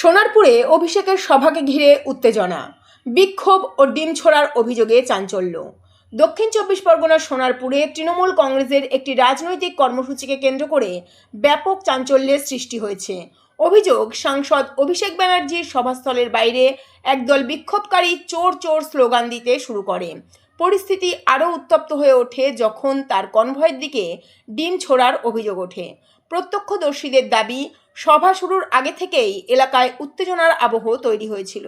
সোনারপুরে অভিষেকের সভাকে ঘিরে উত্তেজনা, বিক্ষোভ ও ডিম ছোড়ার অভিযোগে চাঞ্চল্য। দক্ষিণ চব্বিশ পরগনার সোনারপুরে তৃণমূল কংগ্রেসের একটি রাজনৈতিক কর্মসূচিকে কেন্দ্র করে ব্যাপক চাঞ্চল্যের সৃষ্টি হয়েছে। অভিযোগ, সাংসদ অভিষেক ব্যানার্জির সভাস্থলের বাইরে একদল বিক্ষোভকারী চোর চোর স্লোগান দিতে শুরু করে। পরিস্থিতি আরও উত্তপ্ত হয়ে ওঠে যখন তার কনভয়ের দিকে ডিম ছোড়ার অভিযোগ ওঠে। প্রত্যক্ষদর্শীদের দাবি, সভা শুরুর আগে থেকেই এলাকায় উত্তেজনার আবহ তৈরি হয়েছিল।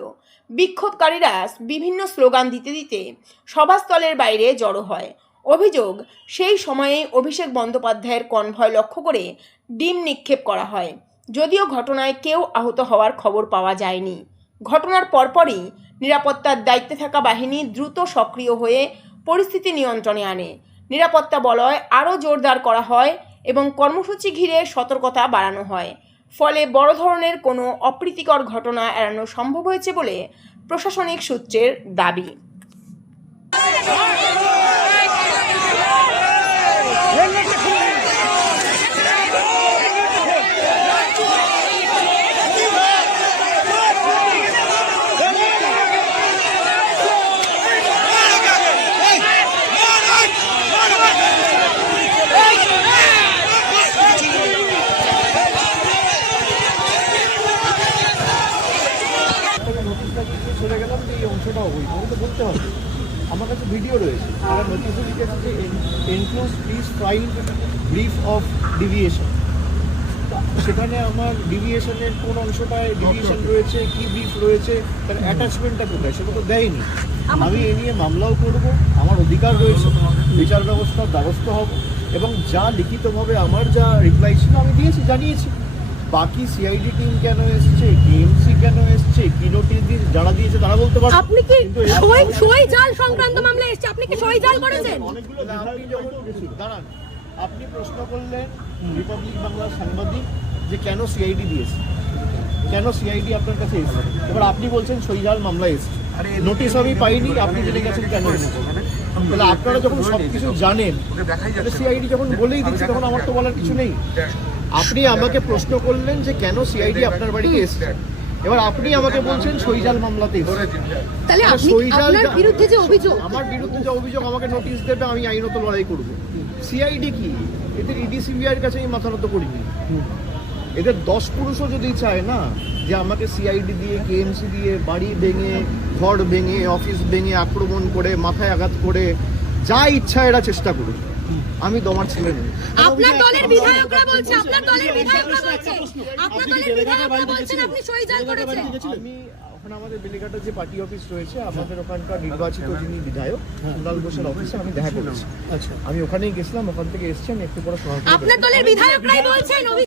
বিক্ষোভকারীরা বিভিন্ন স্লোগান দিতে দিতে সভাস্থলের বাইরে জড়ো হয়। অভিযোগ, সেই সময়েই অভিষেক বন্দ্যোপাধ্যায়ের কনভয় লক্ষ্য করে ডিম নিক্ষেপ করা হয়। যদিও ঘটনায় কেউ আহত হওয়ার খবর পাওয়া যায়নি। ঘটনার পরপরই নিরাপত্তার দায়িত্বে থাকা বাহিনী দ্রুত সক্রিয় হয়ে পরিস্থিতি নিয়ন্ত্রণে আনে। নিরাপত্তা বলয় আরও জোরদার করা হয় এবং কর্মসূচি ঘিরে সতর্কতা বাড়ানো হয়। ফলে বড় ধরনের কোনো অপ্রীতিকর ঘটনা এড়ানো সম্ভব হয়েছে বলে প্রশাসনিক সূত্রের দাবি। চলে গেলাম যে এই অংশটা হই আমাকে তো বলতে হবে। আমার কাছে ভিডিও রয়েছে, তারা নোটিশও লিখেছে enclose please file brief of deviation. সেখানে আমার ডিভিয়েশনের কোন অংশটায় ডিভিয়েশন রয়েছে, কি ব্রিফ রয়েছে, তার অ্যাটাচমেন্টটা কোথায় সেটা তো দেয়নি। আমি এ নিয়ে মামলাও করব, আমার অধিকার রয়েছে, বিচার ব্যবস্থার দ্বারস্থ হব এবং যা লিখিতভাবে আমার যা রিপ্লাই ছিল আমি দিয়েছি, জানিয়েছি। বাকি সিআইডি টিম কেন এসছে, কেএমসি কেন এসছে, কি নোটিশ দিয়ে যারা দিয়েছে তারা বলতে পারবে। আপনি কি সই জাল সংক্রান্ত মামলা এসছে, আপনি কি সই জাল করেছেন? অনেকগুলো আপনি যখন দাঁড়ান, আপনি প্রশ্ন করলেন রিপাবলিক বাংলার সাংবাদিক যে কেন সিআইডি দিয়েছে, কেন সিআইডি আপনার কাছে এসছে। এবার আপনি বলছেন সই জাল মামলা এসছে, নোটিশ আমি পাইনি, আপনি জেনে গেছেন কেন এসছে। তাহলে আপনারা যখন সবকিছু জানেন, সিআইডি যখন বলেই দিচ্ছে তখন আমার তো বলার কিছু নেই। আপনি আমাকে প্রশ্ন করলেন যে কেন সিআইডি আপনার বাড়িতে এসছে, এবার আপনি আমাকে বলছেন সইজাল মামলাতে এসছে। তাহলে আপনার বিরুদ্ধে যে অভিযোগ, আমার বিরুদ্ধে যে অভিযোগ, আমাকে নোটিশ দেবে, আমি আইনত লড়াই করব। সিআইডি কি, এদের ইডি সিবিআইয়ের কাছে আমি মাথা নত করিনি। এদের 10 পুরুষও যদি চায় না যে আমাকে সিআইডি দিয়ে, কেএমসি দিয়ে বাড়ি ভেঙে, ঘর ভেঙে, অফিস ভেঙে, আক্রমণ করে, মাথায় আঘাত করে, যা ইচ্ছা এরা চেষ্টা করুক, আমি তোমার ছেলে নই। আপনার দলের বিধায়করা বলছে, আপনার দলের বিধায়করা বলছে, আপনার দলের বিধায়করা বলছেন আপনি সই জাল করেছেন। আমি ওখানে আমাদের বেলেঘাটার যে পার্টি অফিস রয়েছে, আমাদের ওখানকার নির্বাচিত যিনি বিধায়ক কুণাল ঘোষের অফিসে আমি দেখা করেছি। আচ্ছা, আমি ওখানেই গেছিলাম, ওখান থেকে এসেছি, আমি একটু পরে আপনার দলের বিধায়করাই বলছেন